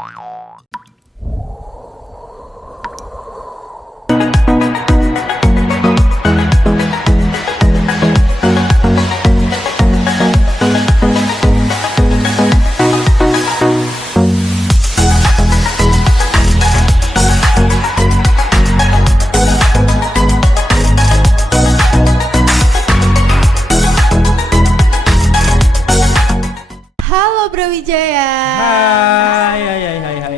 Halo Brawijaya.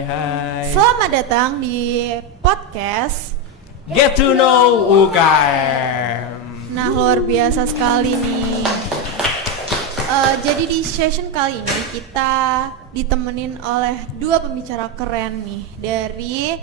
Hai. Selamat datang di podcast. Get to know UKM. Nah, luar biasa sekali nih. Jadi di session kali ini kita ditemenin oleh dua pembicara keren nih dari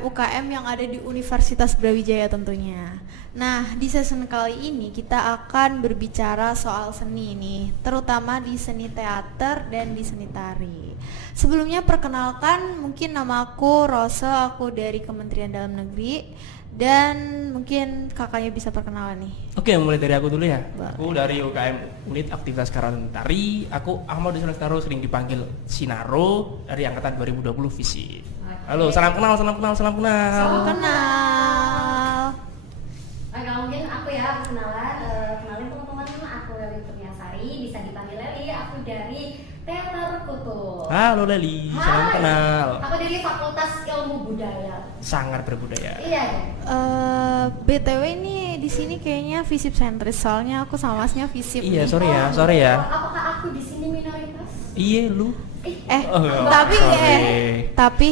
UKM yang ada di Universitas Brawijaya tentunya. Nah, di session kali ini kita akan berbicara soal seni nih, terutama di seni teater dan di seni tari. Sebelumnya perkenalkan, mungkin nama aku Rose, aku dari Kementerian Dalam Negeri, dan mungkin kakaknya bisa perkenalan nih. Oke, mulai dari aku dulu ya. Boleh. Aku dari UKM Unit Aktivitas Karang Tari. Aku Ahmad Sulastaro, sering dipanggil Sinaro, dari angkatan 2020 Visi. Halo, salam kenal. Salam kenal. Kalau mungkin aku ya, kenalin teman-teman, aku Leli Kurniasari, bisa dipanggil Leli, aku dari Teater Kutub. Halo Leli, salam kenal. Aku dari Fakultas Ilmu Budaya. Sangat berbudaya. Iya. BTW ini di sini kayaknya visip sentris, soalnya aku sama masnya visip. Iya, nih. sorry ya. Apakah aku di sini minoritas? Iya lu. Oh, Tapi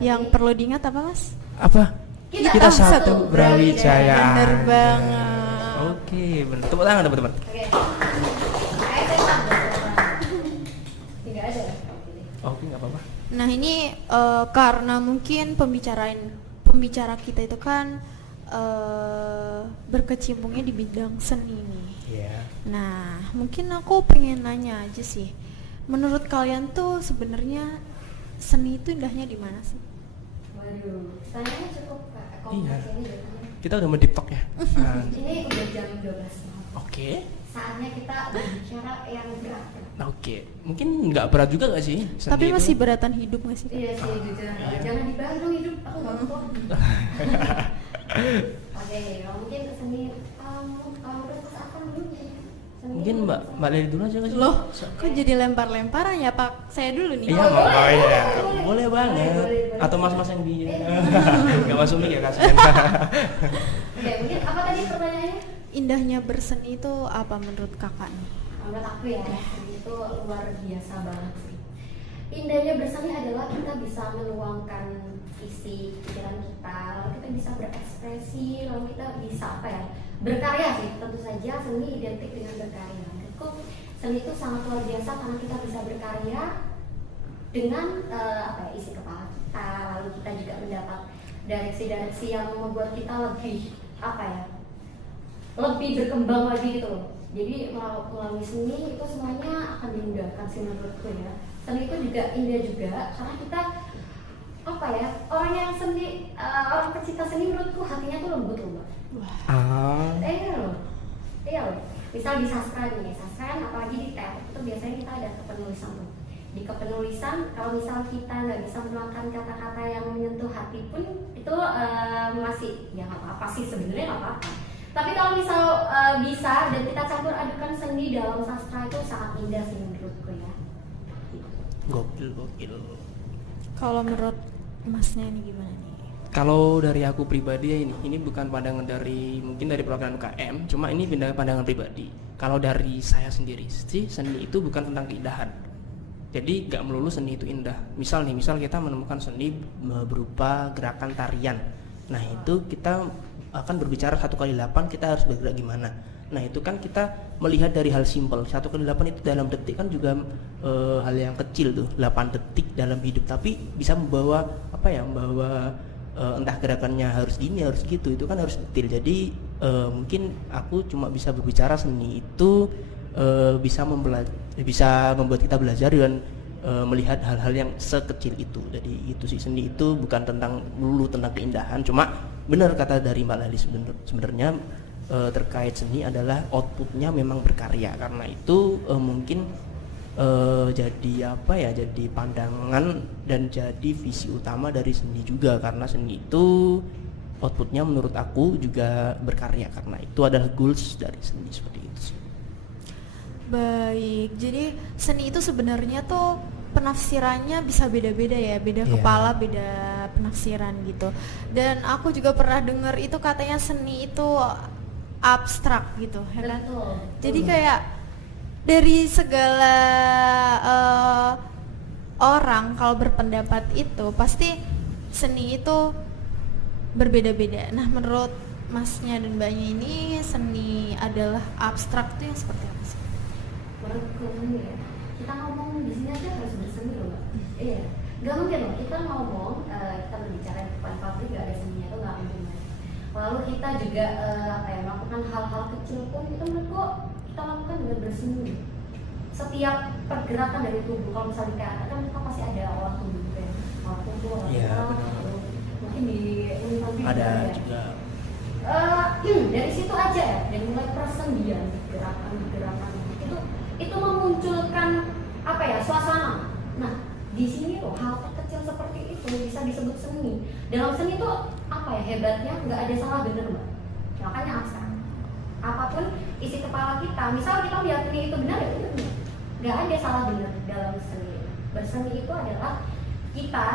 yang perlu diingat apa mas? Apa? Kita satu Brawijaya. Bener banget. Oke, bener. Tepuk tangan teman-teman. Oke. Saya tidak ada. Oke, nggak apa-apa. Nah ini karena mungkin pembicara kita itu kan berkecimpungnya di bidang seni nih. Iya. Nah mungkin aku pengen nanya aja sih, menurut kalian tuh sebenarnya seni itu indahnya di mana sih? Waduh, tanyanya cukup Iya. kompleks ini datanya. Kita udah mau TikTok ya. Ini udah jam 12 malam. Oke. Saatnya kita berbicara yang berat. Oke. Mungkin nggak berat juga nggak sih? seni Tapi itu? masih beratan hidup nggak sih? Iya sih, jujur. Jangan dibahas dong hidup, aku nggak kuat. Oke, kalau mungkin seni, kalau menurut Mas Afan dulu sih. Seni Mungkin itu Mbak Leli dulu aja nggak sih? Loh, kok jadi lempar-lemparan ya Pak? Saya dulu nih. Iya, boleh, oh iya. boleh. Boleh banget. Boleh. Atau mas-mas yang di nggak masuk mic ya kasihan. Oke, mungkin apa tadi pertanyaannya? Indahnya berseni itu apa menurut kakak nih? Menurut aku ya, seni itu luar biasa banget sih. Indahnya berseni adalah kita bisa meluangkan isi pikiran kita, lalu kita bisa berekspresi, lalu kita bisa berkarya sih. Tentu saja seni identik dengan berkarya. Menurutku seni itu sangat luar biasa karena kita bisa berkarya dengan isi kepala kita, lalu kita juga mendapat direksi-direksi yang membuat kita lebih lebih berkembang lagi gitu loh. Jadi melalui seni itu semuanya akan dimudahkan sih menurutku ya. Seni itu juga indah juga karena kita orang yang seni, orang pecinta seni menurutku hatinya tuh lembut loh Mbak. Iya loh. Misal di sastra nih, sastra kan apalagi di teater itu biasanya kita ada kepenulisan tuh. Di kepenulisan kalau misal kita nggak bisa menuangkan kata-kata yang menyentuh hati pun itu masih ya nggak apa-apa sih, sebenarnya nggak apa-apa. Tapi kalau misal bisa dan kita campur adukan seni dalam sastra itu sangat indah sih menurutku ya. Gokil. Kalau menurut masnya ini gimana nih? Kalau dari aku pribadi ya ini bukan pandangan dari mungkin dari perwakilan UKM, cuma ini pandangan pribadi. Kalau dari saya sendiri sih seni itu bukan tentang keindahan. Jadi nggak melulu seni itu indah. Misal kita menemukan seni berupa gerakan tarian. Nah itu kita akan berbicara 1x8 kita harus bergerak gimana. Nah itu kan kita melihat dari hal simpel. 1x8 itu dalam detik kan juga hal yang kecil tuh, 8 detik dalam hidup, tapi bisa membawa entah gerakannya harus gini harus gitu, itu kan harus detail. Jadi mungkin aku cuma bisa berbicara seni itu bisa membuat kita belajar dan melihat hal-hal yang sekecil itu. Jadi itu sih, seni itu bukan melulu tentang keindahan. Cuma benar kata dari Mbak Lali, sebenarnya terkait seni adalah outputnya memang berkarya. Karena itu mungkin jadi apa ya, jadi pandangan dan jadi visi utama dari seni juga, karena seni itu outputnya menurut aku juga berkarya, karena itu adalah goals dari seni, seperti itu sih. Baik, jadi seni itu sebenarnya tuh penafsirannya bisa beda-beda ya, beda Iya. kepala, beda penafsiran gitu. Dan aku juga pernah dengar itu katanya seni itu abstrak gitu, ya kan? Betul. Jadi kayak dari segala orang kalau berpendapat itu pasti seni itu berbeda-beda. Nah, menurut Masnya dan Mbaknya ini seni adalah abstrak itu yang seperti apa sih? Menurutku ini ya, kita ngomong di sini aja harus berseni loh Mbak. Iya, nggak mungkin loh kita ngomong, kita berbicara di depan publik nggak ada seninya, itu nggak mungkin Mbak. Lalu kita juga melakukan hal-hal kecil pun itu menurutku kita lakukan dengan berseni. Setiap pergerakan dari tubuh, kalau misalnya di teater kan kita pasti ada olah tubuh gitu ya, olah tubuh, olah Iya, gerak, benar. lalu mungkin di uniform Ada ya. juga. Dari situ aja ya, dari mulai persendian, gerakan itu memunculkan apa ya, suasana. Nah, di sini tuh hal kecil seperti itu bisa disebut seni. Dalam seni itu apa ya hebatnya, nggak ada salah benar Mbak. Makanya abstrak. Apapun isi kepala kita, misal kita meyakini itu benar ya itu benar. Nggak ada salah benar dalam seni. Berseni itu adalah kita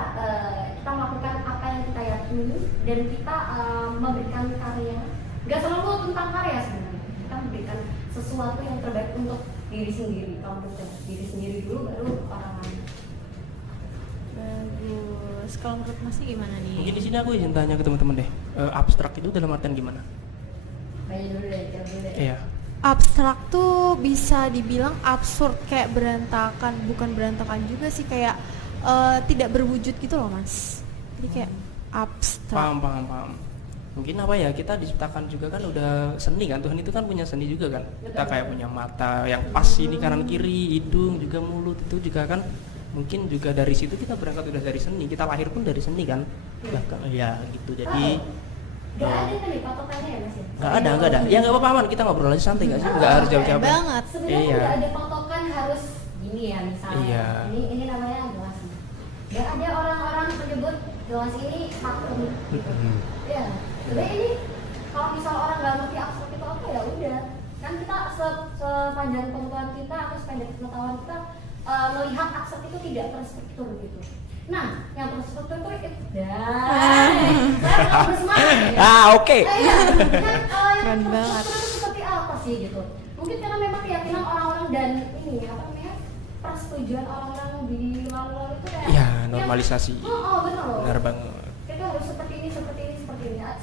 melakukan apa yang kita yakini dan kita memberikan karya. Nggak selalu tentang karya sebenarnya. Kita memberikan sesuatu yang terbaik untuk diri sendiri. Kalau menurut diri sendiri dulu baru orang lain. Bagus. Kalau menurut Masnya gimana nih? Mungkin di sini aku izin tanya ke teman-teman deh. Abstrak itu dalam artian gimana? Banyak dulu deh, jawab dulu deh. Iya. Abstrak tuh bisa dibilang absurd, kayak berantakan, bukan berantakan juga sih, kayak tidak berwujud gitu loh Mas. Jadi kayak abstrak. Paham. Mungkin apa ya, kita diciptakan juga kan udah seni kan, Tuhan itu kan punya seni juga kan. Kita kayak punya mata yang pas ini kanan kiri, hidung juga, mulut itu juga kan. Mungkin juga dari situ kita berangkat udah dari seni, kita lahir pun dari seni kan. Bahkan ya gitu. Jadi Gak ada kan nih patokannya ya Mas ya? nggak ada. Ya nggak apa-apa aman, kita ngobrol aja santai nggak sih? Nggak harus jawab-jawab. banget. Sebenarnya Iya. nggak ada patokan harus gini ya misalnya. Iya. Ini namanya gelas. Gak ada orang-orang menyebut gelas ini patung gitu. Ya, sebenarnya ini kalau misal orang nggak ngerti abstrak itu apa ya udah. Kan kita sepanjang pengetahuan kita atau sepanjang pengetahuan kita melihat abstrak itu tidak terstruktur gitu. Nah, yang terstruktur itu saya bersemangat ya. Oke. Iya, Keren banget. Itu seperti apa sih gitu? Mungkin karena memang keyakinan orang-orang dan ini apa namanya persetujuan orang-orang di lalu-lalu itu kayak Ya, normalisasi. benar loh. Benar banget. Kita harus seperti ini.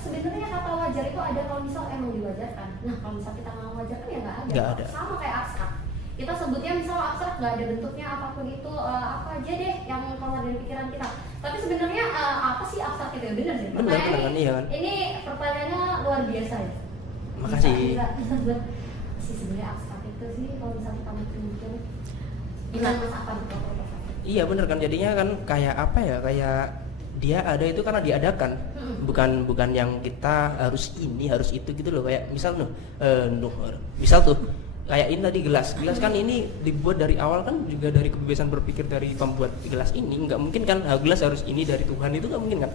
Sebenarnya kata wajar itu ada kalau misal emang diwajarkan. Nah, kalau misal kita nggak mewajarkan ya nggak ada. Nggak ada. Sama kayak abstrak. Kita sebutnya misal abstrak nggak ada bentuknya apapun itu apa aja deh yang keluar dari pikiran kita. Tapi sebenarnya apa sih abstrak itu? Benar sih. Benar Makanya kan, iya kan? Ini pertanyaannya luar biasa ya. Makasih. Bisa. Sih sebenarnya abstrak itu sih kalau misal kita mikir gimana Mas apa gitu? Iya bener kan, jadinya kan kayak apa ya, kayak dia ada itu karena diadakan, bukan yang kita harus ini harus itu gitu loh. Kayak misal misal tuh kayak ini tadi gelas kan ini dibuat dari awal kan juga dari kebebasan berpikir dari pembuat gelas ini. Nggak mungkin kan gelas harus ini dari Tuhan, itu nggak mungkin kan.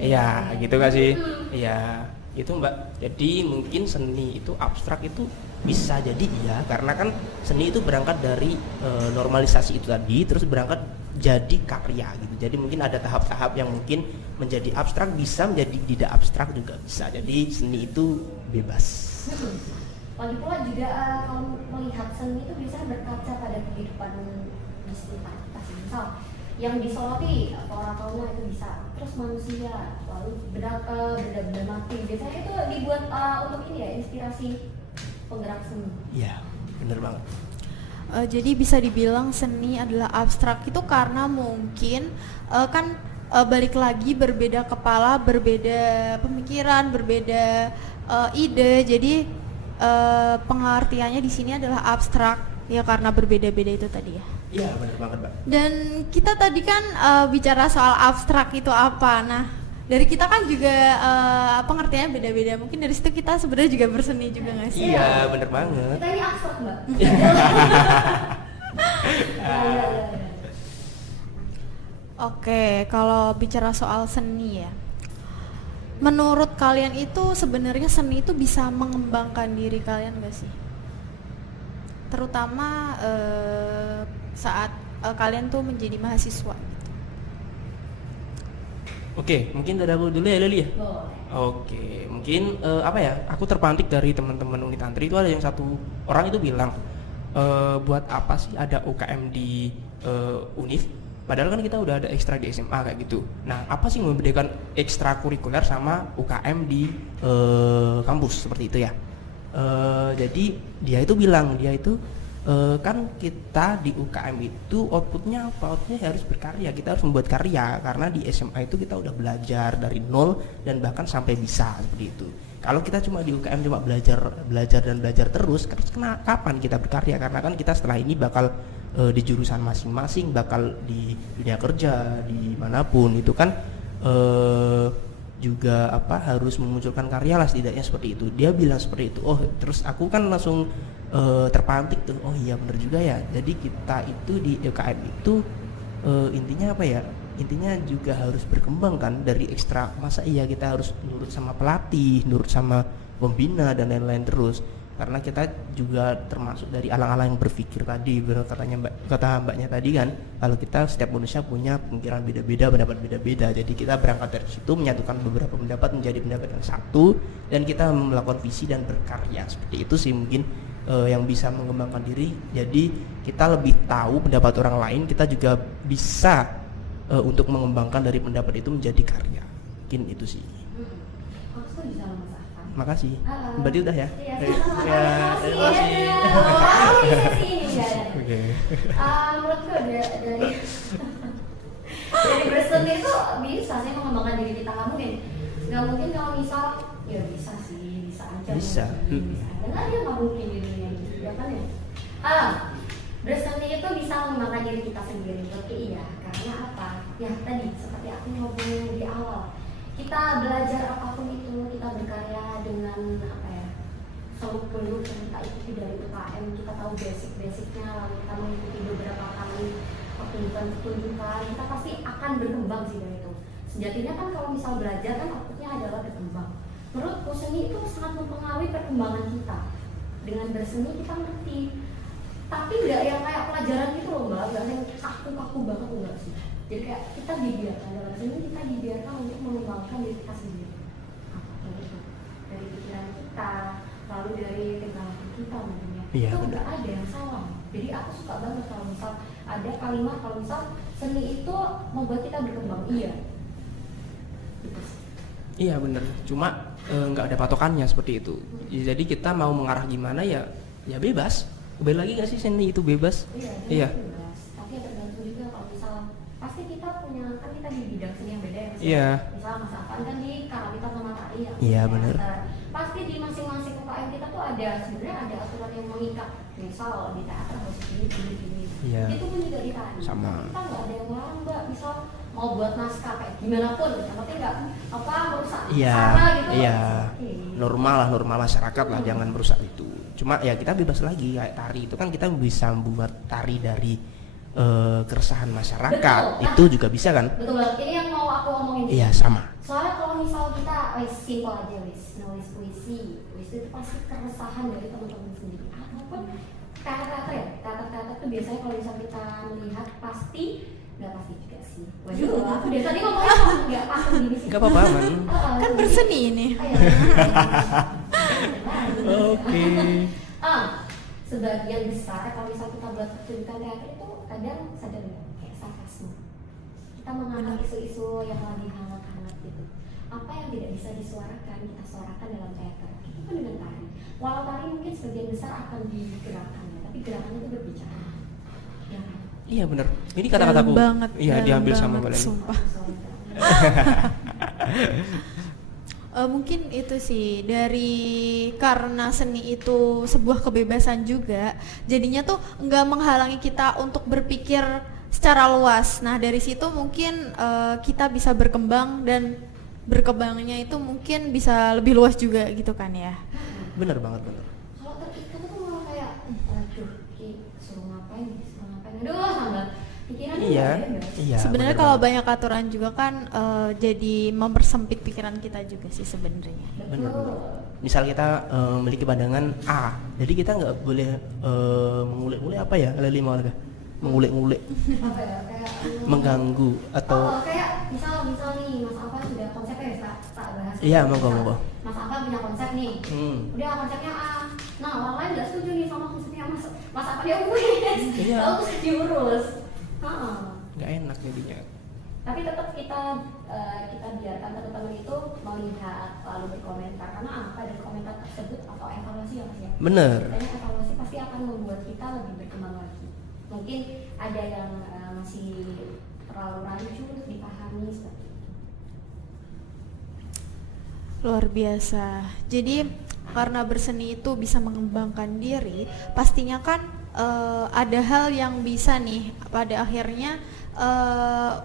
Iya gitu gak sih? Iya itu Mbak. Jadi mungkin seni itu abstrak itu bisa jadi iya, karena kan seni itu berangkat dari normalisasi itu tadi, terus berangkat jadi karya gitu. Jadi mungkin ada tahap-tahap yang mungkin menjadi abstrak, bisa menjadi tidak abstrak juga bisa. Jadi seni itu bebas. Lagi pula juga kalau melihat seni itu bisa berkaca pada kehidupan di sekitar kita sih. Misal yang disoroti oratornya itu bisa, terus manusia lalu benda-benda mati biasanya itu dibuat untuk ini ya, inspirasi penggerak seni. Iya bener banget. Jadi bisa dibilang seni adalah abstrak itu karena mungkin kan balik lagi berbeda kepala, berbeda pemikiran, berbeda ide. Jadi pengertiannya di sini adalah abstrak ya karena berbeda-beda itu tadi ya. Iya bener banget Mbak. Dan kita tadi kan bicara soal abstrak itu apa. Nah, dari kita kan juga pengertiannya beda-beda. Mungkin dari situ kita sebenarnya juga berseni juga nggak sih? Iya bener banget. Kita ini abstrak Mbak. Oke, kalau bicara soal seni ya, menurut kalian itu sebenarnya seni itu bisa mengembangkan diri kalian gak sih? Terutama saat kalian tuh menjadi mahasiswa gitu. Oke, mungkin dari aku dulu ya Leli ya. Boleh. Oke, mungkin apa ya? Aku terpantik dari teman-teman unit antri itu ada yang satu orang itu bilang, buat apa sih ada UKM di univ? Padahal kan kita udah ada ekstra di SMA kayak gitu. Nah, apa sih yang membedakan ekstrakurikuler sama UKM di kampus seperti itu ya? Jadi dia itu bilang, kan kita di UKM itu outputnya apa? Outputnya harus berkarya, kita harus membuat karya. Karena di SMA itu kita udah belajar dari nol dan bahkan sampai bisa seperti itu. Kalau kita cuma di UKM cuma belajar terus kapan kita berkarya? Karena kan kita setelah ini bakal di jurusan masing-masing, bakal di dunia kerja dimanapun itu kan juga harus memunculkan karya lah setidaknya seperti itu. Dia bilang seperti itu. Oh, terus aku kan langsung terpantik tuh. Oh iya benar juga ya. Jadi kita itu di UKM itu intinya apa ya? Intinya juga harus berkembang kan dari ekstra. Masa iya kita harus nurut sama pelatih, nurut sama pembina dan lain-lain terus. Karena kita juga termasuk dari alang-alang yang berpikir tadi, benar kata mbaknya tadi kan, kalau kita setiap manusia punya pemikiran beda-beda, pendapat beda-beda. Jadi kita berangkat dari situ menyatukan beberapa pendapat menjadi pendapat yang satu dan kita melakukan visi dan berkarya. Seperti itu sih mungkin yang bisa mengembangkan diri. Jadi kita lebih tahu pendapat orang lain, kita juga bisa untuk mengembangkan dari pendapat itu menjadi karya. Mungkin itu sih. Aku setuju sama Mas Afan. Makasih. Berarti udah ya? Iya, sama-sama. Ya, Terima kasih. Oke. Menurutku dari berseni itu bisa sih mengembangkan diri kita. Nggak mungkin kalau misal ya bisa sih, bisa aja. Bisa. Dan ada nggak mungkin di dunia ini, ya kan ya? Berseni itu bisa mengembangkan diri kita sendiri. Oke, iya. Karena apa? Ya tadi seperti aku ngomong di awal, kita belajar apapun itu, kita berkarya dengan apa ya, seluk-beluk yang kita ikuti dari UKM, kita tahu basic-basicnya, lalu kita mengikuti beberapa kali pertunjukan, kita pasti akan berkembang sih dari itu. Sejatinya kan kalau misal belajar kan outputnya adalah berkembang. Menurutku seni itu sangat mempengaruhi perkembangan kita. Dengan berseni kita ngerti, tapi nggak yang kayak pelajaran gitu loh mbak, nggak yang kaku-kaku banget enggak sih. Jadi kayak kita dibiarkan dalam seni, kita dibiarkan untuk mengembangkan diri kita sendiri. Apapun itu, dari pikiran kita, lalu dari tindakan kita mungkin ya. Iya, Itu benar. nggak ada yang salah. Jadi aku suka banget kalau misal ada kalimat kalau misal seni itu membuat kita berkembang. Iya. Iya bener, cuma nggak ada patokannya seperti itu. Ya, jadi kita mau mengarah gimana ya bebas. Kembali lagi nggak sih seni itu bebas? Iya. Bebas. Tapi tergantung juga kalau misal pasti kita punya, kan kita di bidang seni yang beda ya. Iya. Misal Mas Afan kan di karawitan sama tari ya. Iya, bener. Pasti di masing-masing UKM kita tuh ada sebenarnya ada aturan yang mengikat. Misal di teater harus gini. Iya. Itu pun juga di tari. Sama. Kita nggak ada yang melarang mbak. Misal mau buat naskah kayak gimana pun, yang penting nggak merusak Iya, sana gitu. iya. Oke. Normal masyarakat lah, jangan merusak itu. Cuma ya kita bebas lagi kayak tari itu kan kita bisa membuat tari dari keresahan masyarakat. Betul. Itu juga bisa kan? Betul banget. Ini yang mau aku omongin. Iya sama. Soalnya kalau misal kita simple aja nulis puisi itu pasti keresahan dari teman-teman sendiri. Ataupun teater ya, teater tuh biasanya kalau misal kita melihat pasti nggak pasti juga sih. Waduh, aku dari tadi ngomongnya nggak pasti gini sih. Nggak apa-apa man. Kan berseni ini. Oke. Sebagian besar kalau misal kita buat pertunjukan teater itu kadang sadar nggak kayak sarkasme. Kita mengangkat isu-isu yang lagi hangat-hangat gitu. Apa yang tidak bisa disuarakan kita suarakan dalam teater. Itu kan dengan tari. Walau tari mungkin sebagian besar akan digerakkan ya, tapi gerakan itu berbicara. Ya kan? Iya bener. Ini kata-kataku. Dalam banget, Iya dalam diambil sama banget, Mbak Leni. sumpah. Mungkin itu sih dari karena seni itu sebuah kebebasan juga, jadinya tuh nggak menghalangi kita untuk berpikir secara luas. Nah dari situ mungkin kita bisa berkembang dan berkembangnya itu mungkin bisa lebih luas juga gitu kan ya. Bener banget bener. Kalau terikat tuh malah kayak aduh suruh ngapain aduh sambil pikirannya Iya, nggak bebas. iya. Sebenarnya bener kalau banget. banyak aturan juga kan jadi mempersempit pikiran kita juga sih sebenarnya. Bener. Betul. Misal kita memiliki pandangan A, jadi kita nggak boleh mengulik-ulik apa ya, lima olahraga, mengulik-ngulik, Apa ya, kayak mengganggu atau kayak misal nih Mas Alfa sudah konsepnya ya tak bahas. Iya, Misal, monggo. Mas Alfa punya konsep nih. Udah konsepnya A. Nah, orang lain nggak setuju nih sama konsepnya Mas Alfa, dia wes. Iya. Lalu terus diurus. Heeh. nggak enak jadinya. Tapi tetap kita biarkan teman-teman itu melihat lalu berkomentar, karena apa dari komentar tersebut atau evaluasi ya Mas ya. Bener. Dan evaluasi pasti akan membuat kita lebih berkembang lagi. Mungkin ada yang masih terlalu rancu untuk dipahami seperti itu. Luar biasa. Jadi karena berseni itu bisa mengembangkan diri, pastinya kan ada hal yang bisa nih pada akhirnya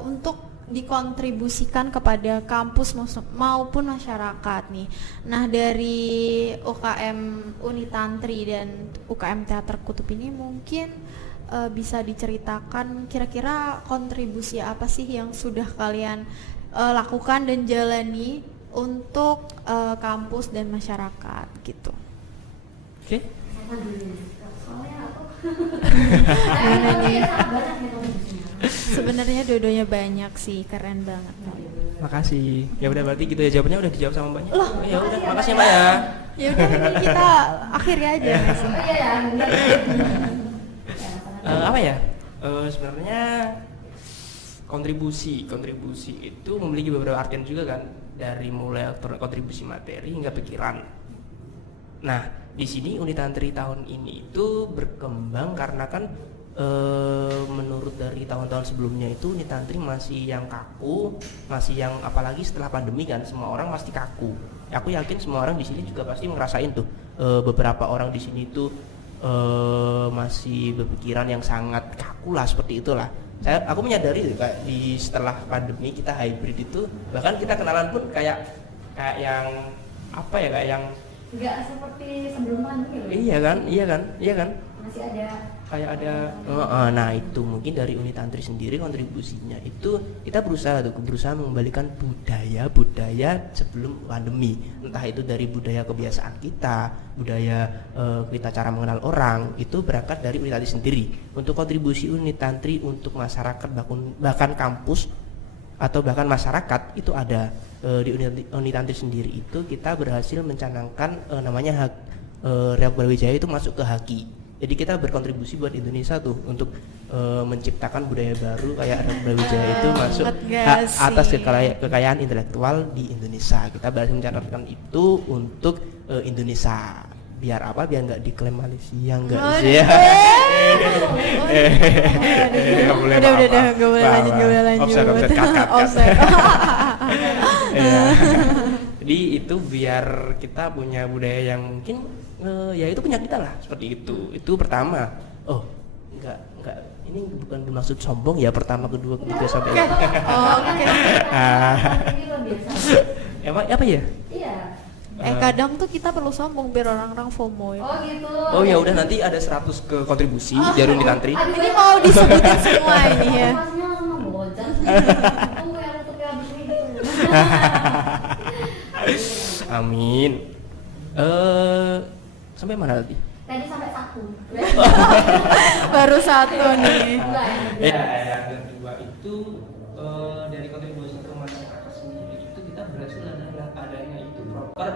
untuk dikontribusikan kepada kampus maupun masyarakat nih. Nah, dari UKM Unitantri dan UKM Teater Kutub ini mungkin bisa diceritakan kira-kira kontribusi apa sih yang sudah kalian lakukan dan jalani untuk kampus dan masyarakat gitu. Oke. Sama dulu. Soalnya aku Gimana nih? sangat banyak ya kontribusinya. Sebenarnya dua-duanya banyak sih, keren banget. Makasih. Ya udah berarti gitu ya, jawabannya udah dijawab sama Mbaknya. Loh, Ya udah, makasih, makasih Mbak. Mbak ya. Ya udah ini kita akhiri aja nggak sih? Oh iya ya, benar. Apa ya? Sebenarnya kontribusi itu memiliki beberapa artian juga kan, dari mulai kontribusi materi hingga pikiran. Nah, di sini Unitantri tahun ini itu berkembang karena kan menurut dari tahun-tahun sebelumnya itu Unitantri masih yang kaku, masih yang apalagi setelah pandemi kan semua orang pasti kaku. Aku yakin semua orang di sini juga pasti ngerasain tuh beberapa orang di sini tuh masih berpikiran yang sangat kaku lah, seperti itulah. Aku menyadari tuh, kayak di setelah pandemi kita hybrid itu, bahkan kita kenalan pun kayak yang apa ya, kayak yang Nggak seperti sebelum pandemi loh. iya kan Masih ada kayak ada nah itu mungkin dari Unitantri sendiri kontribusinya itu kita berusaha mengembalikan budaya sebelum pandemi, entah itu dari budaya kebiasaan kita, budaya kita cara mengenal orang, itu berangkat dari Unitantri sendiri. Untuk kontribusi Unitantri untuk masyarakat bahkan kampus atau bahkan masyarakat itu ada di Unitantri sendiri itu kita berhasil mencanangkan namanya Riau Brawijaya itu masuk ke HAKI. Jadi kita berkontribusi buat Indonesia tuh untuk menciptakan budaya baru kayak Riau Brawijaya itu masuk atas kekayaan intelektual di Indonesia. Kita berhasil mencanangkan itu untuk Indonesia. Biar apa? Biar nggak diklaim Malaysia enggak sih ya. Udah, nggak boleh lanjut. Offset. Jadi itu biar kita punya budaya yang mungkin ya itu punya kita lah, seperti itu. Itu pertama. Oh, enggak ini bukan bermaksud sombong ya, pertama, kedua, ketiga sampai. Oke. ini luar biasa. Emang apa ya? Iya. Kadang tuh kita perlu sombong biar orang-orang FOMO ya. Oh gitu. Oh ya udah, nanti ada 100 ke kontribusi dari Unitantri. Ini mau disebutin semua ini ya. Masnya sama bocah. Tunggu yang untuk yang habis ini. Amin. Sampai mana tadi? Tadi sampai 1. Baru satu nih. Yang kedua itu dari kontribusi ke masyarakat sendiri itu kita berhasil adanya itu proper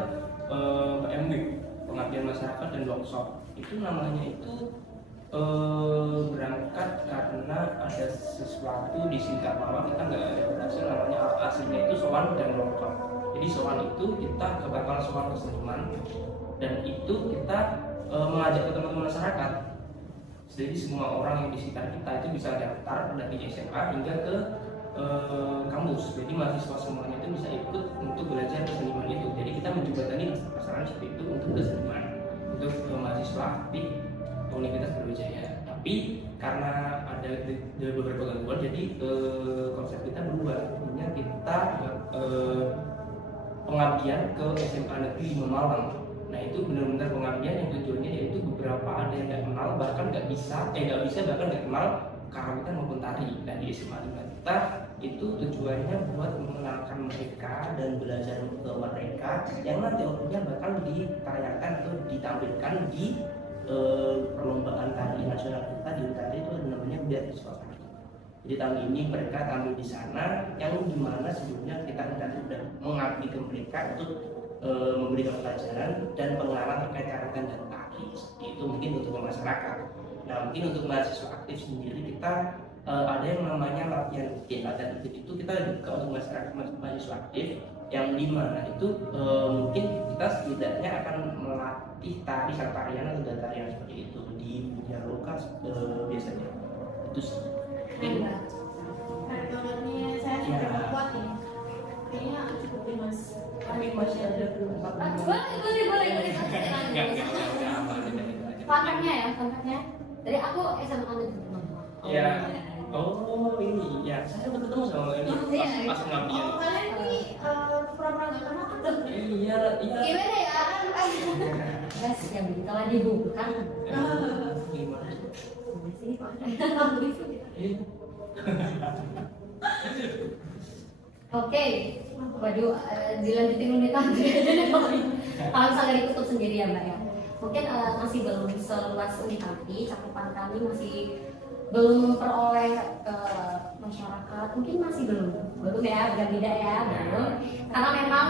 PMW, pengabdian masyarakat dan workshop. Itu namanya itu berangkat karena ada sesuatu di singkat mama kita nggak ada berhasil, namanya aslinya itu sowan dan workshop. Jadi sowan itu kita bakal sowan ke seniman, dan itu kita mengajak ke teman-teman masyarakat. Jadi semua orang yang di sekitar kita itu bisa daftar dari SMA hingga ke kampus. Jadi mahasiswa semuanya itu bisa ikut untuk belajar keseniman itu. Jadi kita menjembatani masalah seperti itu untuk keseniman, untuk mahasiswa di Universitas Brawijaya. Tapi karena ada beberapa gangguan, jadi konsep kita berubah. Akhirnya kita pengabdian ke SMA Negeri 5 Malang. Nah itu benar-benar pengabdian yang tujuannya yaitu beberapa ada yang nggak kenal, bahkan nggak bisa bahkan nggak kenal karawitan maupun tari. Dan di SMA 5 kita itu tujuannya buat mengenalkan mereka dan belajar ke mereka yang nanti waktunya bakal ditayangkan atau ditampilkan di perlombaan tari nasional kita di UTARI itu namanya beasiswa tari. Jadi tahun ini mereka tampil di sana yang dimana sebelumnya kita sudah mengabdi ke mereka untuk memberikan pelajaran dan pengenalan terkait karawitan dan tari. Itu mungkin untuk masyarakat. Nah mungkin untuk mahasiswa aktif sendiri kita ada yang namanya latihan rutin. Latihan rutin itu kita buka untuk masyarakat mahasiswa aktif yang dimana itu mungkin kita setidaknya akan melatih tari tarian atau tarian seperti itu di dunia lokal biasanya itu sih. Kartonnya saya sudah kuat ini. Kayaknya cukup nih mas. Kami masih ada tempat. Boleh. Kontaknya ya, kontaknya. Dari aku SMA negeri. Ya. Oh ini ya, saya sempat ketemu sama ini pas pengabdian. Oh kalian ini pura-pura nggak kenal kan? Iya. Gimana ya? Guys, yang kalau dibuka. Gimana? Oke, waduh, dilanjutin unit nanti aja deh kalau misalnya ditutup sendiri ya mbak ya. Mungkin masih belum seluas unit nanti, cakupan kami masih belum memperoleh masyarakat, mungkin masih belum ya, beda ya, belum. Karena memang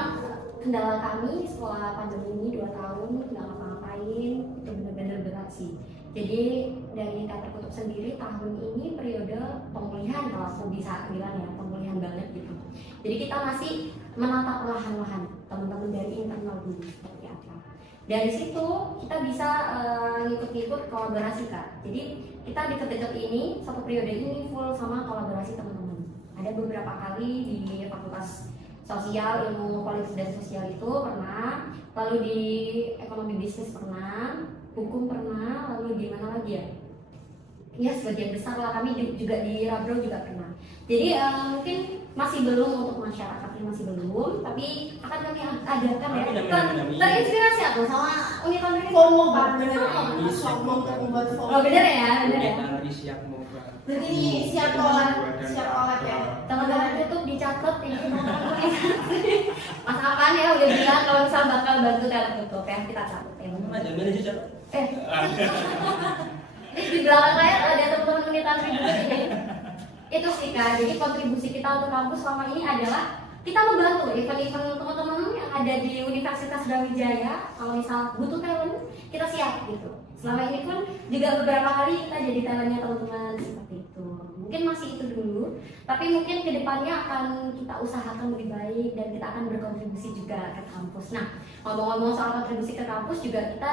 kendala kami setelah pandemi ini 2 tahun nggak ngapa-ngapain, itu benar-benar berat sih. Jadi dari teater kutub sendiri tahun ini periode pemulihan, kalau aku bisa bilang ya, pemulihan banget gitu. Jadi kita masih menata perlahan-lahan teman-teman dari internal dulu seperti apa. Dari situ kita bisa ngikut-ngikut kolaborasi kak. Jadi kita deket-deket ini satu periode ini full sama kolaborasi teman-teman. Ada beberapa kali di Fakultas Sosial, Ilmu Politik dan Sosial itu pernah, lalu di Ekonomi Bisnis pernah, Hukum pernah, lalu di mana lagi ya? Ya sebagian besar lah, kami juga di Rabro juga pernah. Jadi mungkin masih belum untuk masyarakatnya, masih belum, tapi akan kami adakan ya. Terinspirasi aku sama unit-unit ini. FOMO banget bener. Sombong untuk membuat FOMO. Oh bener ya, bener ya. Tari siap mau. Jadi siap olah ya. Teman-teman YouTube dicatat ini Mas Afan ya udah bilang kalau misal bakal bantu teater tutup ya, kita catat ya. Mana jamin aja siapa? Ini di belakang saya ada teman-teman unit tantri juga ini. Itu sih kak, jadi kontribusi kita untuk kampus selama ini adalah kita membantu event-event teman-teman yang ada di Universitas Brawijaya. Kalau misal butuh talent, kita siap gitu. Selama ini pun juga beberapa kali kita jadi talentnya teman-teman seperti itu. Mungkin masih itu dulu, tapi mungkin kedepannya akan kita usahakan lebih baik dan kita akan berkontribusi juga ke kampus. Nah, ngomong-ngomong soal kontribusi ke kampus juga kita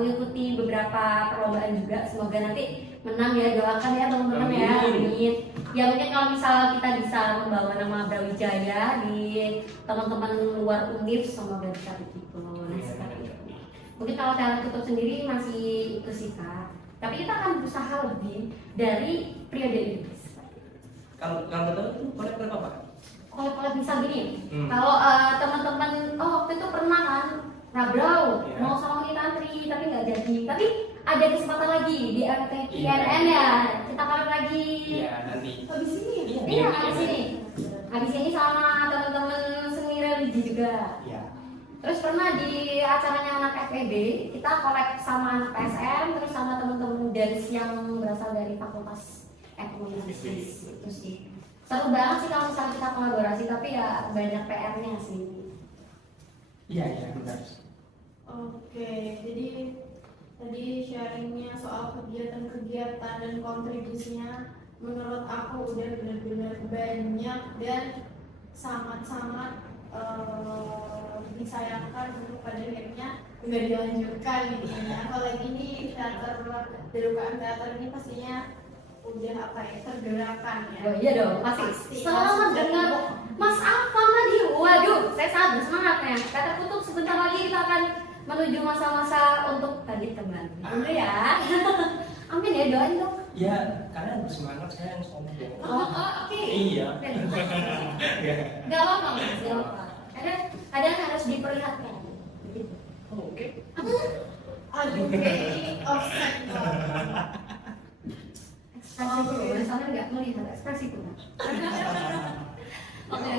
mengikuti beberapa perlombaan juga. Semoga nanti menang ya, doakan ya teman-teman ya. Amin. Ya mungkin kalau misal kita bisa membawa nama Brawijaya di teman-teman luar Univ, semoga bisa begitu. Nah, seperti itu. Mungkin kalau teater tutup sendiri masih itu sih kak. Tapi kita akan berusaha lebih dari periode ini. Kalau betul itu kolek apa? Kolek misal gini, kalau teman-teman waktu itu pernah kan Rabrau mau sama unit tantri tapi nggak jadi. Tapi ada kesempatan lagi di RTKNN ya, kita kolek lagi. Iya nanti. Habis ini. Iya habis ini. Habis ini sama teman-teman seni religi juga. Iya. Terus pernah di acaranya anak FEB, kita kolek sama anak PSM, terus sama teman-teman dance yang berasal dari Fakultas Ekonomi Bisnis. Itu sih seru banget sih kalau misalnya kita kolaborasi, tapi ya banyak PR-nya sih. Iya benar. Oke, jadi tadi sharingnya soal kegiatan-kegiatan dan kontribusinya menurut aku udah benar-benar banyak dan sangat-sangat disayangkan untuk pada akhirnya nggak dilanjutkan gitu ya. Apalagi ini teater derukaan teater ini pastinya udah apa ya, tergerakkan ya. Oh iya dong, pasti. Selamat dengar Mas Afan tadi. Waduh, saya sangat bersemangat ya. Teater tutup sebentar lagi kita akan menuju masa-masa untuk tadi kembali. Bener ya. Amin ya, doain dong. Ya, kalian bersemangat, saya yang sombong. Oke. Iya. Gak apa-apa mas, gak apa-apa. Kadang harus diperlihatkan. Oke. Aduh, kayak offset dong. teater nggak melihat ekspresiku. Oke,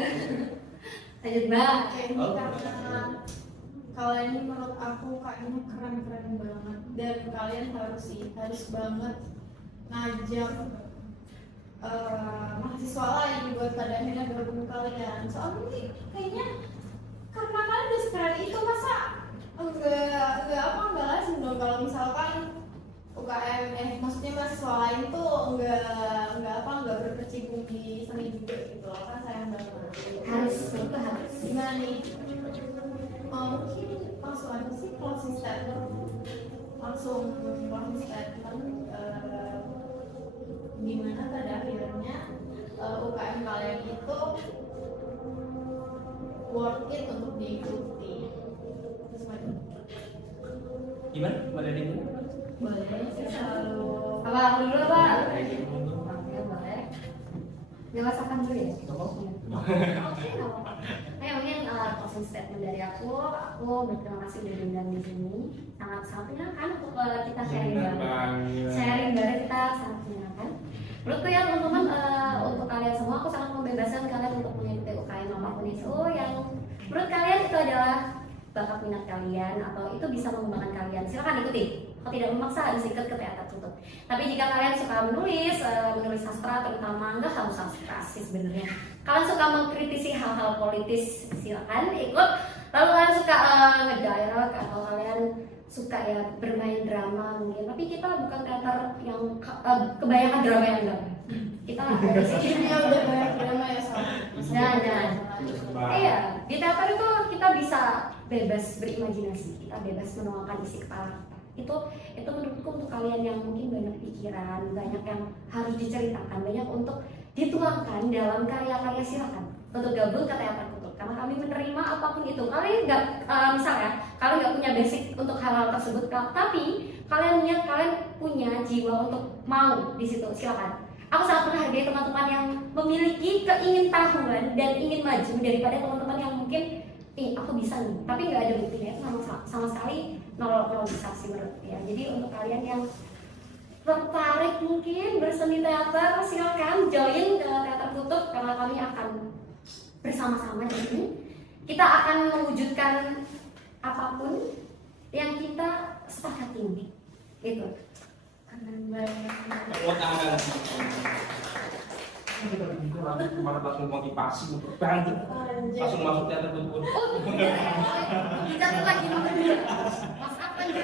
lanjut Mbak. Ini karena kalian ini menurut aku kayaknya keren-keren banget, dan kalian harus banget ngajak mahasiswa lain buat pada akhirnya gabung kalian. Soalnya ini kayaknya karena kalian udah sekeren itu, masa enggak lazim dong kalau misalkan UKM maksudnya mahasiswa lain tuh enggak berkecimpung di seni juga gitu loh, kan sayang banget. Harus Gimana nih? Mungkin langsung aja sih closing statement gimana pada akhirnya UKM kalian itu worth it untuk diikuti. Terus macam Gimana? Boleh di boleh sih selalu apa aku dulu apa? Oke, boleh. Dewasa dulu ya. Oke, nggak apa-apa. Nah, mungkin closing statement dari aku berterima kasih udah diundang di sini. Sangat menyenangkan untuk kita sharing bareng kita sangat menyenangkan. Menurutku ya teman-teman, untuk kalian semua aku sangat membebaskan kalian untuk mengikuti UKM apapun itu yang menurut kalian itu adalah bakat minat kalian atau itu bisa mengembangkan kalian. Silakan ikuti. Kalau tidak memaksa harus ikut ke teater tutup. Tapi jika kalian suka menulis sastra, terutama nggak harus sastra sih sebenarnya. Kalian suka mengkritisi hal-hal politis, silakan ikut. Lalu kalian suka ngedialog atau kalian suka ya bermain drama mungkin. Tapi kita bukan teater yang kebanyakan drama yang enggak. Kita dari sini udah banyak drama ya soalnya. Jangan. Iya, di teater itu kita bisa bebas berimajinasi, kita bebas menuangkan isi kepala kita. Itu menurutku untuk kalian yang mungkin banyak pikiran, banyak yang harus diceritakan, banyak untuk dituangkan dalam karya-karya, silakan untuk gabung ke teater tutup. Karena kami menerima apapun itu. Kalian nggak, misalnya kalian nggak punya basic untuk hal-hal tersebut, tapi kalian punya jiwa untuk mau di situ, silakan. Aku sangat menghargai teman-teman yang memiliki keingintahuan dan ingin maju daripada teman-teman yang mungkin aku bisa nih, tapi nggak ada buktinya, sama sekali nol bisa sih menurut ya. Jadi untuk kalian yang tertarik mungkin berseni teater, silakan join ke teater tutup karena kami akan bersama-sama di sini. Kita akan mewujudkan apapun yang kita sepakati, gitu. Keren banget. Kemarin langsung motivasi untuk bangkit, langsung masuk teater tutup. Bicara lagi nomornya. Mas apa yang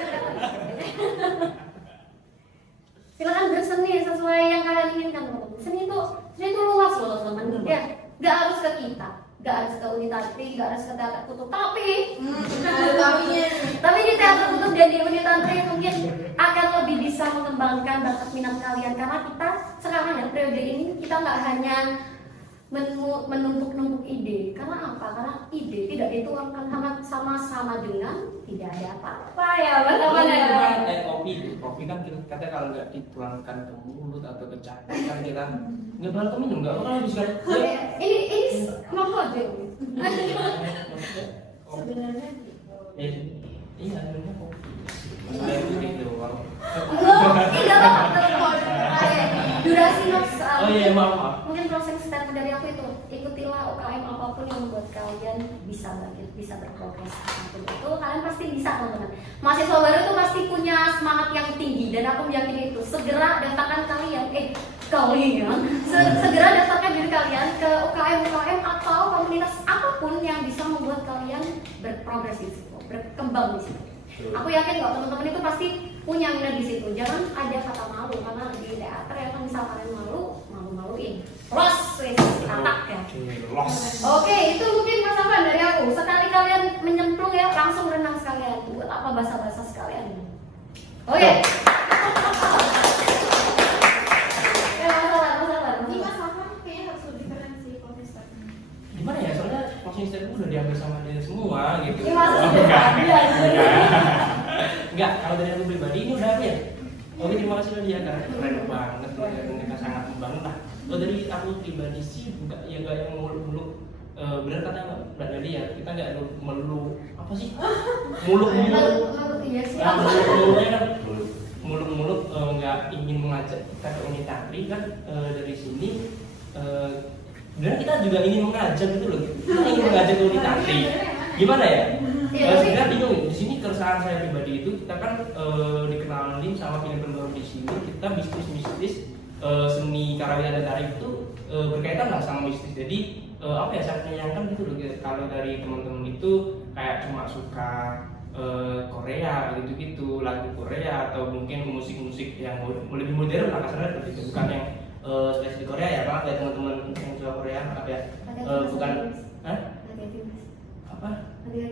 silakan berseni sesuai yang kalian inginkan, teman-teman. Seni itu luas loh, teman-teman. Ya, nggak harus ke kita, nggak harus ke Unitantri, nggak harus ke teater tutup. Tapi di teater tutup dan di Unitantri mungkin akan lebih bisa mengembangkan bakat minat kalian, karena kita sekarang ya periode ini kita nggak hanya menumpuk-numpuk ide. Karena apa? Karena ide tidak dituangkan sama-sama dengan tidak ada apa-apa ya, teman-teman ya. Kopi kan kita kata kalau nggak dituangkan ke mulut atau ke cangkir kan kita nggak bakal minum, nggak bakal bisa. Ini mampu aja. Sebenarnya iya sebenarnya kopi. Saya gitu doang. Durasi mas. Oh iya maaf. Mungkin closing statement dari aku itu, ikutilah UKM apapun yang membuat kalian bisa bangkit, bisa berprogres apapun itu, kalian pasti bisa, teman-teman. Mahasiswa baru itu pasti punya semangat yang tinggi dan aku meyakini itu. Segera daftarkan segera daftarkan diri kalian ke UKM atau komunitas apapun yang bisa membuat kalian berprogres di situ, berkembang di situ. Aku yakin kok teman-teman itu pasti punya minat di situ. Jangan ada kata malu, karena di teater ya kan misal kalian malu-maluin. Los, katak ya. Oke, itu mungkin Mas Afan dari aku. Sekali kalian menyemplung ya, langsung renang sekalian. Buat apa basa-basa sekalian? Oke. Ini Mas Afan kayaknya harus lebih keren sih closing statement. Gimana ya, soalnya closing statement udah diambil sama dia semua gitu. Ini masuk Enggak, kalau dari aku pribadi ini udah apa ya? Oke, terima kasih Nadia karena keren banget ya, kita sangat membangun lah. Kalau dari aku pribadi sih enggak yang muluk-muluk. Benar kata Mbak Nadia, kita nggak melulu apa sih? Muluk-muluk. Iya sih. Muluk-muluknya kan muluk-muluk nggak ingin mengajak kita ke unit tari kan dari sini sebenarnya kita juga ingin mengajak gitu loh, kita ingin mengajak ke unit tari. Gimana ya? Sebenarnya bingung. Di sini keresahan saya pribadi itu kita kan dikenalin sama film baru di sini, kita mistis seni karawitan dan tari itu berkaitan lah sama mistis. Jadi apa ya, saya menyayangkan gitu loh kalau dari teman-teman itu kayak cuma suka Korea gitu-gitu, lagu Korea atau mungkin musik-musik yang lebih modern lah kasarnya seperti itu, bukan yang spesies di Korea ya, maaf ya teman-teman yang suka Korea, apa ya, bukan apa ya,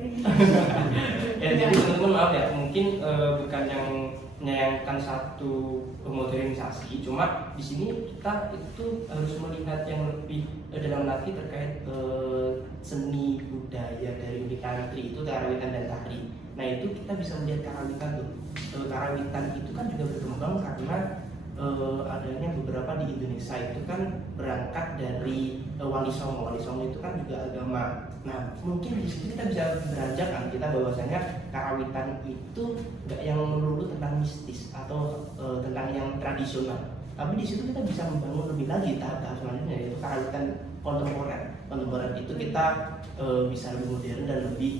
jadi teman-teman maaf ya, mungkin bukan yang menyayangkan satu modernisasi, cuma di sini kita itu harus melihat yang lebih dalam arti terkait seni budaya dari unit tantri itu karawitan dan tari. Nah itu kita bisa melihat karawitan tuh. Karawitan itu kan juga berkembang karena adanya beberapa di Indonesia itu kan berangkat dari Wali Songo. Wali Songo itu kan juga agama. Nah mungkin di situ kita bisa beranjak kan kita bahwasanya karawitan itu nggak yang melulu tentang mistis atau tentang yang tradisional. Tapi di situ kita bisa membangun lebih lagi tahap selanjutnya, yaitu karawitan kontemporer. Kontemporer itu kita bisa lebih modern dan lebih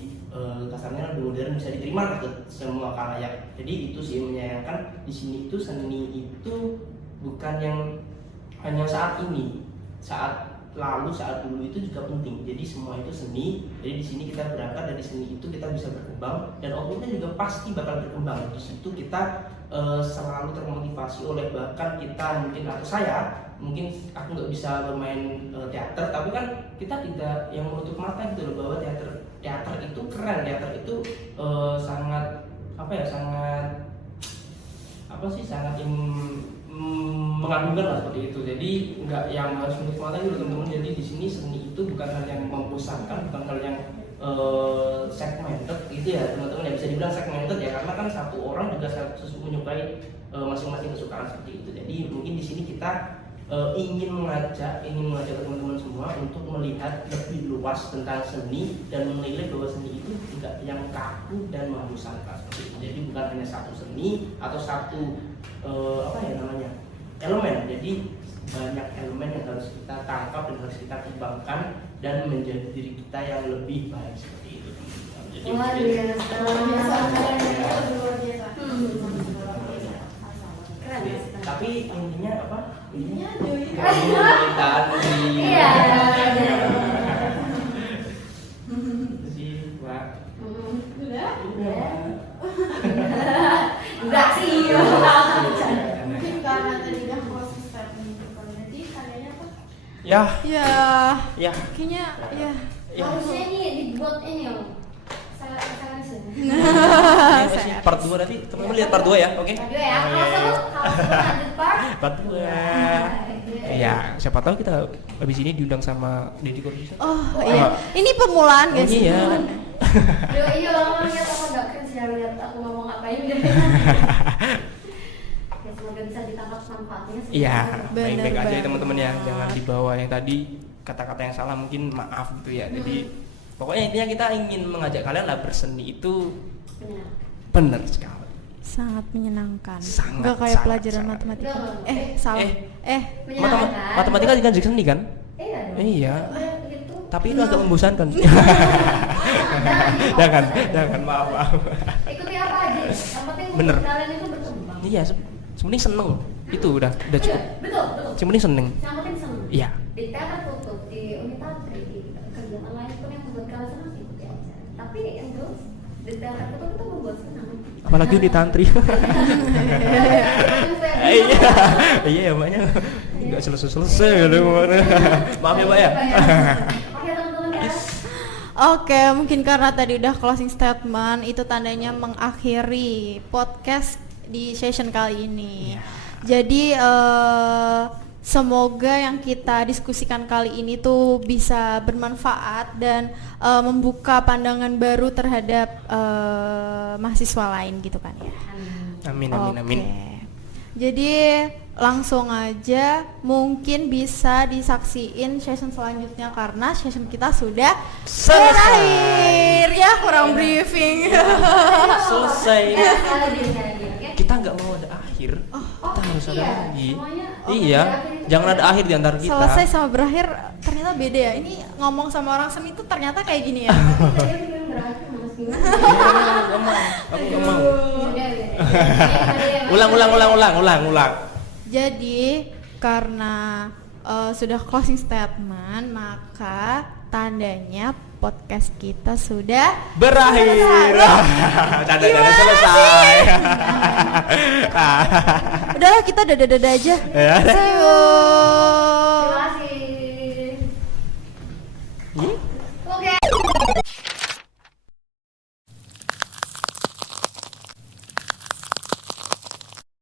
kasarnya lebih modern, bisa diterima ke semua khalayak. Jadi itu sih menyayangkan di sini itu seni itu bukan yang hanya saat ini, saat lalu, saat dulu itu juga penting. Jadi semua itu seni. Jadi di sini kita berangkat dari seni itu kita bisa berkembang dan outputnya juga pasti bakal berkembang. Di situ kita selalu termotivasi oleh bahkan kita mungkin atau saya mungkin aku nggak bisa bermain teater, tapi kan kita tidak yang menutup mata gitu loh bahwa teater itu keren, teater itu sangat apa ya, sangat mengagumkan lah seperti itu. Jadi nggak yang harus menutup mata gitu teman-teman. Jadi di sini seni itu bukan hal yang membosankan, bukan hal yang segmented gitu ya teman-teman, ya bisa dibilang segmented ya, karena kan satu orang juga menyukai masing-masing kesukaan seperti itu. Jadi mungkin di sini kita ingin mengajak teman-teman semua untuk melihat lebih luas tentang seni dan menilai bahwa seni itu tidak yang kaku dan membosankan seperti itu. Jadi bukan hanya satu seni atau satu elemen. Jadi banyak elemen yang harus kita tangkap dan harus kita kembangkan dan menjadi diri kita yang lebih baik seperti itu. Jadi luar biasa. Keren ya. Tapi intinya apa? Intinya join. Iya. Sih, Pak. Udah? Enggak sih. Mungkin karena tadi udah closing statement gitu kan. Jadi kayaknya apa? Ya. Kayaknya ya. Harusnya ini dibuat ini om. Saya Part 2 nanti teman-teman lihat part 2 ya, oke? Part 2 ya. Kalau lanjut Part 2. Ya, siapa tahu kita habis ini diundang sama Deddy Corbuzier. Oh iya. Ini pemulaan guys. Iya. Ini orang-orang lihat apa enggak kan sih lihat aku ngomong ngapain deh. Ya semoga bisa ditangkap manfaatnya. Iya, baik-baik aja ya Bener teman-teman ya. banget. Jangan dibawa yang tadi kata-kata yang salah, mungkin maaf gitu ya. Jadi pokoknya intinya kita ingin mengajak kalian lah berseni itu benar sekali. Sangat menyenangkan. Sangat, Gak kayak sangat, pelajaran sangat. matematika. Enggak. Salah. Menyenangkan. Matematika juga jadi seni kan? Iya. Itu. Tapi itu agak membosankan. Jangan, maaf. Ikuti apa aja. Yang penting Bener. kalian itu berkembang. Iya, sebenarnya seneng. Itu udah cukup. Betul. Sebenarnya seneng. Yang penting seneng. Iya. Di teater tutup, di unit tantri, di kegiatan lain pun yang membuat kalian senang ikuti aja. Tapi yang jelas di teater tutup itu membuat senang. Apalagi di tantri. Iya ya maknya nggak selesai maaf ya Pak ya. Oke teman-teman ya. Oke, mungkin karena tadi udah closing statement, itu tandanya mengakhiri podcast di session kali ini. Jadi semoga yang kita diskusikan kali ini tuh bisa bermanfaat dan membuka pandangan baru terhadap mahasiswa lain gitu kan ya. Amin. Oke. Jadi langsung aja mungkin bisa disaksiin session selanjutnya karena session kita sudah berakhir. Ya kurang briefing. Selesai. Ya, sekali dia. Kita nggak mau ada akhir. selesai Iya, lagi. semuanya Iya, berakhir itu jangan pada- ada akhir di antara kita. Selesai sama berakhir ternyata beda ya. Ini ngomong sama orang seni tuh ternyata kayak gini ya. Saya belum berakhir, Mas, gimana? Aku nggak mau. Udah, udah. Ulang. Jadi karena sudah closing statement, maka tandanya podcast kita sudah Berakhir. Tanda-tanda selesai. udahlah kita dada-dada aja. Ya. See you.